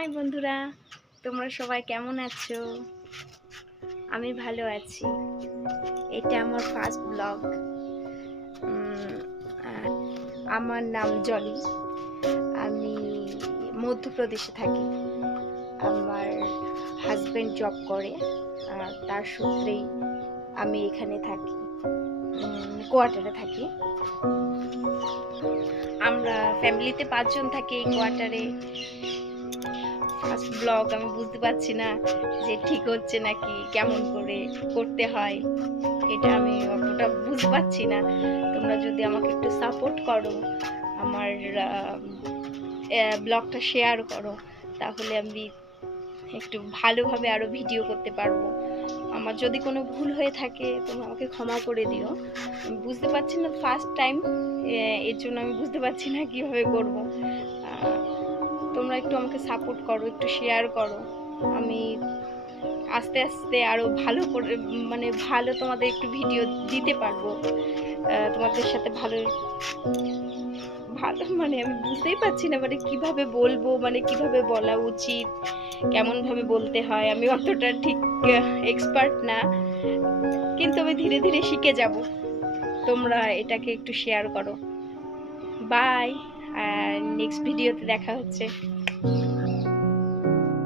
High বন্ধুরা, তোমরা সবাই কেমন আছো? আমি ভালো আছি। এটা আমার ফার্স্ট ব্লগ। আমার নাম জলি। আমি মধ্যপ্রদেশে থাকি। আমার হাজবেন্ড জব করে, তার সূত্রেই আমি এখানে থাকি, কোয়ার্টারে থাকি। আমরা ফ্যামিলিতে 5 জন থাকি এই কোয়ার্টারে। ফার্স্ট ব্লগ আমি বুঝতে পারছি না যে ঠিক হচ্ছে নাকি কেমন করে করতে হয়, এটা আমি অতটা বুঝতে পারছি না। তোমরা যদি আমাকে একটু সাপোর্ট করো, আমার ব্লগটা শেয়ার করো, তাহলে আমি একটু ভালোভাবে আরো ভিডিও করতে পারবো। আমার যদি কোনো ভুল হয়ে থাকে তোমরা আমাকে ক্ষমা করে দিও। আমি বুঝতে পারছি না, ফার্স্ট টাইম, এর জন্য আমি বুঝতে পারছি না কিভাবে করব। তোমরা একটু আমাকে সাপোর্ট করো, একটু শেয়ার করো। আমি আস্তে আস্তে আরো ভালো করে, মানে ভালো তোমাদের একটু ভিডিও দিতে পারবো। তোমাদের সাথে ভালো ভালো মানে আমি বুঝতেই পারছি না, মানে কিভাবে বলবো, মানে কিভাবে বলা উচিত, কেমন ভাবে বলতে হয়। আমি অতটা ঠিক এক্সপার্ট না, কিন্তু আমি ধীরে ধীরে শিখে যাব। তোমরা এটাকে একটু শেয়ার করো। বাই, আর নেক্সট ভিডিওতে দেখা হচ্ছে।